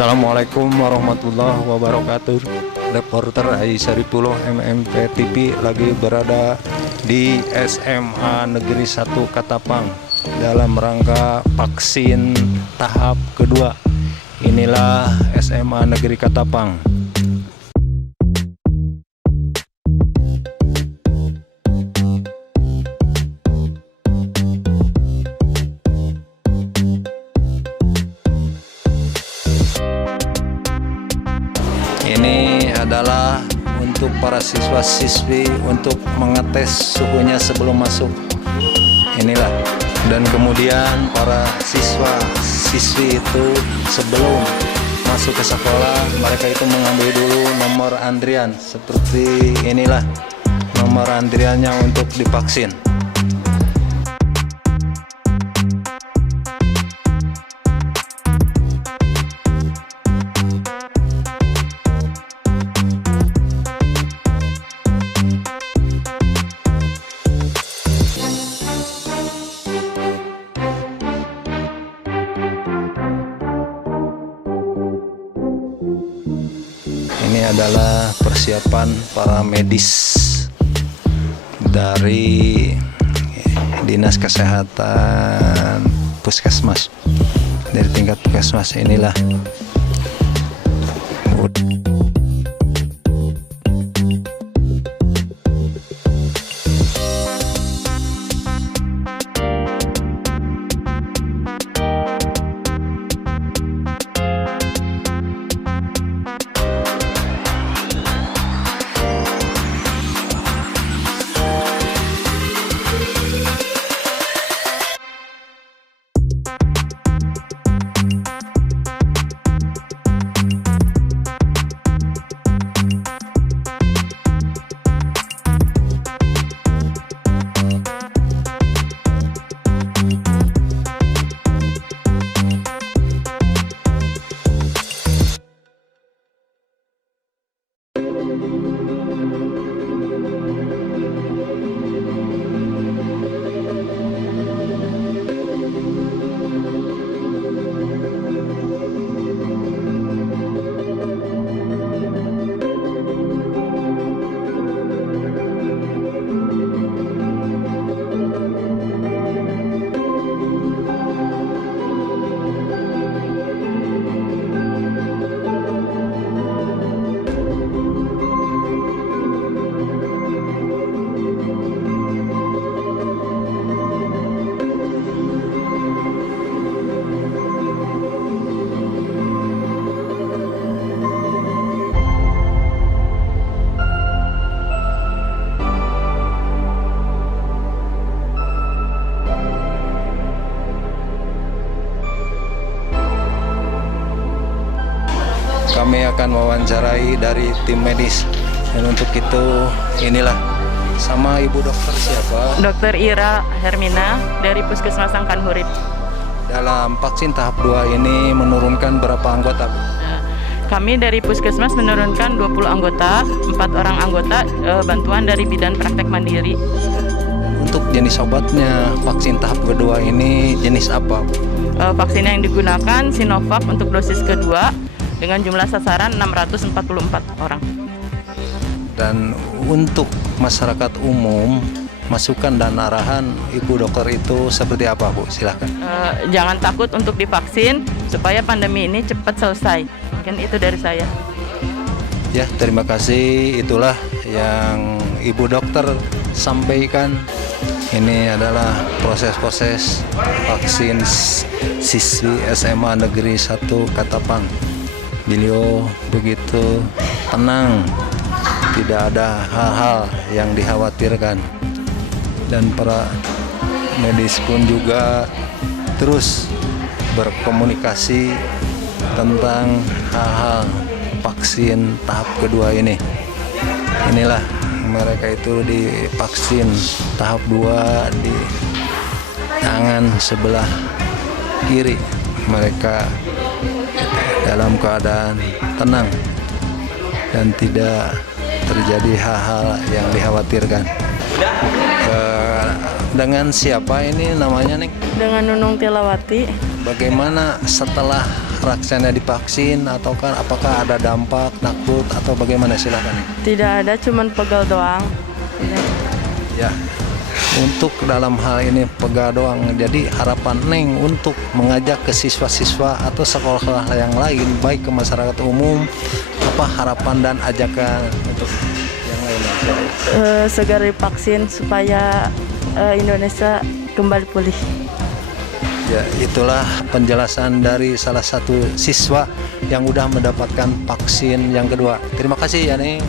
Assalamualaikum warahmatullahi wabarakatuh. Reporter Aisyaripuloh MMP TV lagi berada di SMA Negeri 1 Katapang dalam rangka vaksin tahap kedua. Inilah SMA Negeri Katapang. Ini adalah untuk para siswa-siswi untuk mengetes suhunya sebelum masuk. Inilah. Dan kemudian para siswa-siswi itu sebelum masuk ke sekolah, mereka itu mengambil dulu nomor antrian. Seperti inilah nomor antriannya untuk divaksin. Ini adalah persiapan para medis dari Dinas Kesehatan Puskesmas, dari tingkat Puskesmas. Inilah kami akan mewawancarai dari tim medis, dan untuk itu inilah sama ibu dokter siapa? Dokter Ira Hermina dari Puskesmas Sangkan Hurip. Dalam vaksin tahap 2 ini menurunkan berapa anggota? Kami dari Puskesmas menurunkan 20 anggota, 4 orang anggota bantuan dari bidan praktek mandiri. Untuk jenis obatnya vaksin tahap kedua ini jenis apa? Vaksin yang digunakan Sinovac untuk dosis kedua dengan jumlah sasaran 644 orang. Dan untuk masyarakat umum, masukan dan arahan ibu dokter itu seperti apa, Bu? Silahkan. Jangan takut untuk divaksin supaya pandemi ini cepat selesai. Mungkin itu dari saya. Ya, terima kasih. Itulah yang ibu dokter sampaikan. Ini adalah proses-proses vaksin siswi SMA Negeri 1 Katapang. Beliau begitu tenang, tidak ada hal-hal yang dikhawatirkan, dan para medis pun juga terus berkomunikasi tentang hal-hal vaksin tahap kedua ini. Inilah mereka itu divaksin tahap 2 di tangan sebelah kiri. Mereka dalam keadaan tenang dan tidak terjadi hal-hal yang dikhawatirkan. Dengan siapa ini namanya, Ning? Dengan Nunung Tilawati. Bagaimana setelah raksana divaksin ataukah apakah ada dampak takut atau bagaimana, silakan. Tidak ada, cuman pegal doang. Ya, untuk dalam hal ini pegal doang. Jadi harapan Neng untuk mengajak ke siswa-siswa atau sekolah-sekolah yang lain, baik ke masyarakat umum, apa harapan dan ajakan untuk yang lain? Segera divaksin supaya Indonesia kembali pulih. Ya, itulah penjelasan dari salah satu siswa yang udah mendapatkan vaksin yang kedua. Terima kasih ya Neng.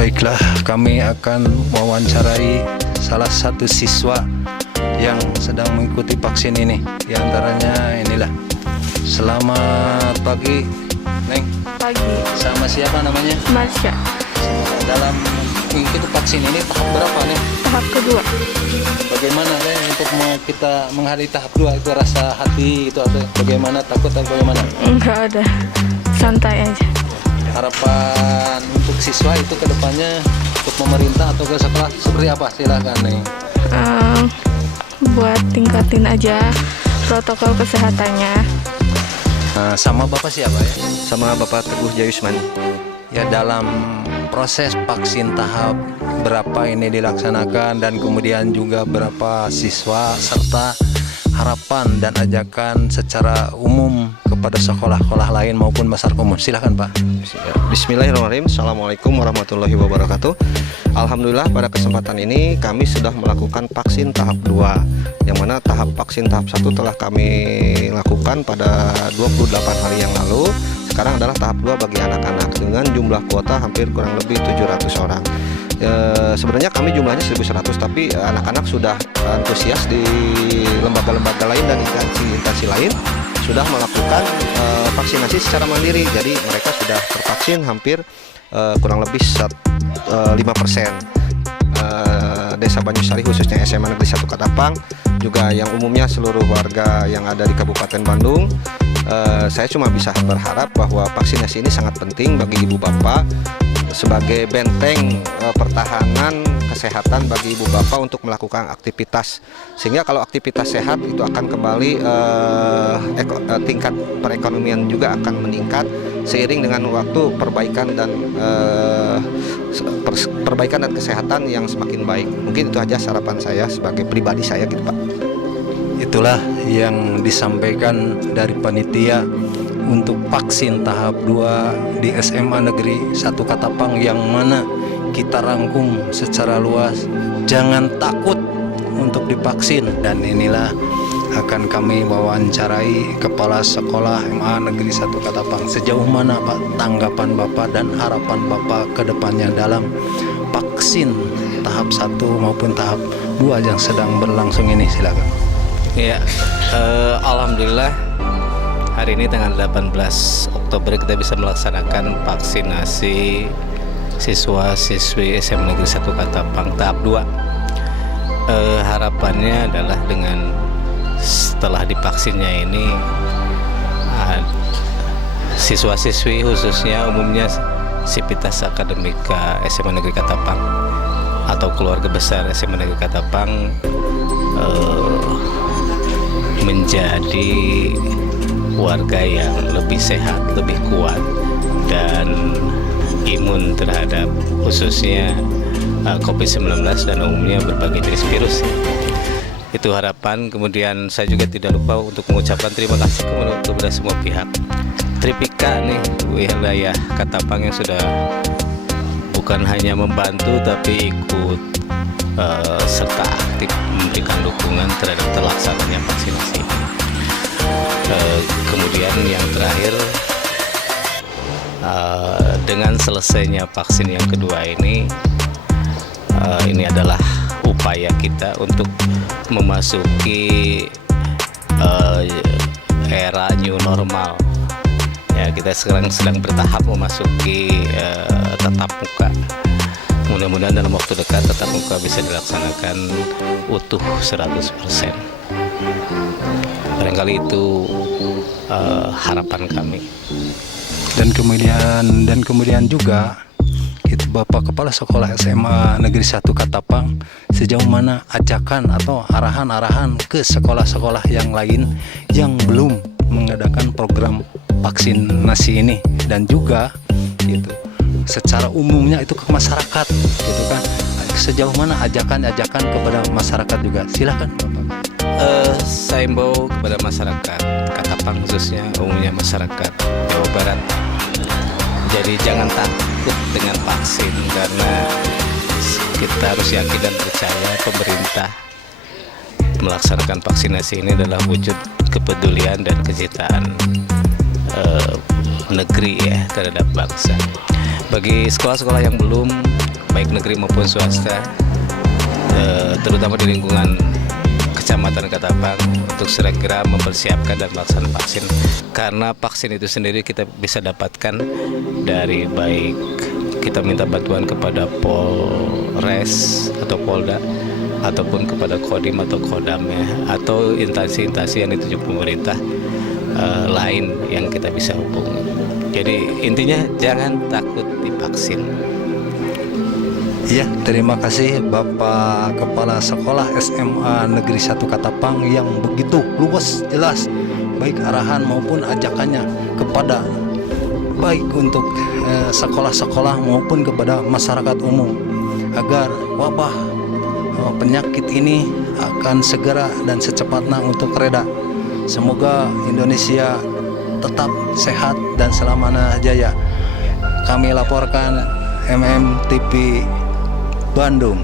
Baiklah, kami akan mewawancarai salah satu siswa yang sedang mengikuti vaksin ini. Di antaranya inilah. Selamat pagi, Neng. Pagi. Sama siapa namanya? Marsha. Dalam mengikuti vaksin ini tahap berapa nih? Tahap kedua. Bagaimana Neng untuk kita menghadapi tahap 2 itu, rasa hati itu atau bagaimana, takut atau bagaimana? Enggak ada. Santai aja. Harapan untuk siswa itu ke depannya untuk pemerintah atau ke sekolah seperti apa? Silakan nih. Buat tingkatin aja protokol kesehatannya. Sama Bapak siapa ya? Sama Bapak Teguh Jayusman. Ya, dalam proses vaksin tahap berapa ini dilaksanakan dan kemudian juga berapa siswa serta harapan dan ajakan secara umum kepada sekolah-sekolah lain maupun masyarakat umum. Silakan Pak. Bismillahirrahmanirrahim. Assalamualaikum warahmatullahi wabarakatuh. Alhamdulillah pada kesempatan ini kami sudah melakukan vaksin tahap 2, yang mana tahap vaksin tahap 1 telah kami lakukan pada 28 hari yang lalu. Sekarang adalah tahap 2 bagi anak-anak dengan jumlah kuota hampir kurang lebih 700 orang. Sebenarnya kami jumlahnya 1100, tapi anak-anak sudah antusias di lembaga-lembaga lain dan instansi lain sudah melakukan vaksinasi secara mandiri. Jadi mereka sudah tervaksin hampir kurang lebih 5%. Desa Banyusari khususnya SMA Negeri 1 Katapang, juga yang umumnya seluruh warga yang ada di Kabupaten Bandung. Saya cuma bisa berharap bahwa vaksinasi ini sangat penting bagi ibu bapak sebagai benteng pertahanan kesehatan bagi ibu bapak untuk melakukan aktivitas, sehingga kalau aktivitas sehat itu akan kembali tingkat perekonomian juga akan meningkat seiring dengan waktu perbaikan dan kesehatan yang semakin baik. Mungkin itu aja harapan saya sebagai pribadi saya gitu Pak. Itulah yang disampaikan dari panitia untuk vaksin tahap 2 di SMA Negeri 1 Katapang, yang mana kita rangkum secara luas, jangan takut untuk divaksin. Dan inilah akan kami wawancarai Kepala Sekolah SMA Negeri 1 Katapang. Sejauh mana Pak tanggapan Bapak dan harapan Bapak ke depannya dalam vaksin tahap 1 maupun tahap 2 yang sedang berlangsung ini? Silakan. Ya, alhamdulillah hari ini tanggal 18 Oktober kita bisa melaksanakan vaksinasi siswa-siswi SMA Negeri 1 Katapang tahap 2. Harapannya adalah dengan setelah divaksinnya ini siswa-siswi khususnya umumnya Sivitas Akademika SMA Negeri Katapang atau keluarga besar SMA Negeri Katapang menjadi warga yang lebih sehat, lebih kuat, dan imun terhadap khususnya COVID-19 dan umumnya berbagai jenis virus. Itu harapan. Kemudian saya juga tidak lupa untuk mengucapkan terima kasih kepada semua pihak. Tripika nih, wilayah Katapang yang sudah bukan hanya membantu tapi ikut serta aktif memberikan dukungan terhadap terlaksananya vaksinasi. Kemudian yang terakhir, dengan selesainya vaksin yang kedua ini adalah upaya kita untuk memasuki era new normal. Ya, kita sekarang sedang bertahap memasuki tatap muka. Mudah-mudahan dalam waktu dekat tatap muka bisa dilaksanakan utuh 100%. Barangkali itu harapan kami. Dan kemudian juga itu Bapak Kepala Sekolah SMA Negeri 1 Katapang, sejauh mana ajakan atau arahan-arahan ke sekolah-sekolah yang lain yang belum mengadakan program vaksinasi ini, dan juga gitu secara umumnya itu ke masyarakat gitu kan, sejauh mana ajakan-ajakan kepada masyarakat juga, silakan Bapak. Saya imbau kepada masyarakat Katapang, khususnya umumnya masyarakat Jawa Barat. Jadi jangan takut dengan vaksin, karena kita harus yakin dan percaya pemerintah melaksanakan vaksinasi ini adalah wujud kepedulian dan kecintaan negeri ya terhadap bangsa. Bagi sekolah-sekolah yang belum, baik negeri maupun swasta, terutama di lingkungan Kecamatan Katapang, untuk segera mempersiapkan dan melaksanakan vaksin, karena vaksin itu sendiri kita bisa dapatkan dari baik kita minta bantuan kepada Polres atau Polda, ataupun kepada Kodim atau Kodam ya, atau instansi-instansi yang ditunjuk pemerintah lain yang kita bisa hubungi. Jadi intinya jangan takut divaksin. Iya, terima kasih Bapak Kepala Sekolah SMA Negeri 1 Katapang yang begitu luwes, jelas, baik arahan maupun ajakannya kepada baik untuk sekolah-sekolah maupun kepada masyarakat umum, agar wabah penyakit ini akan segera dan secepatnya untuk reda. Semoga Indonesia tetap sehat dan selamanya jaya. Kami laporkan MMTV Bandung.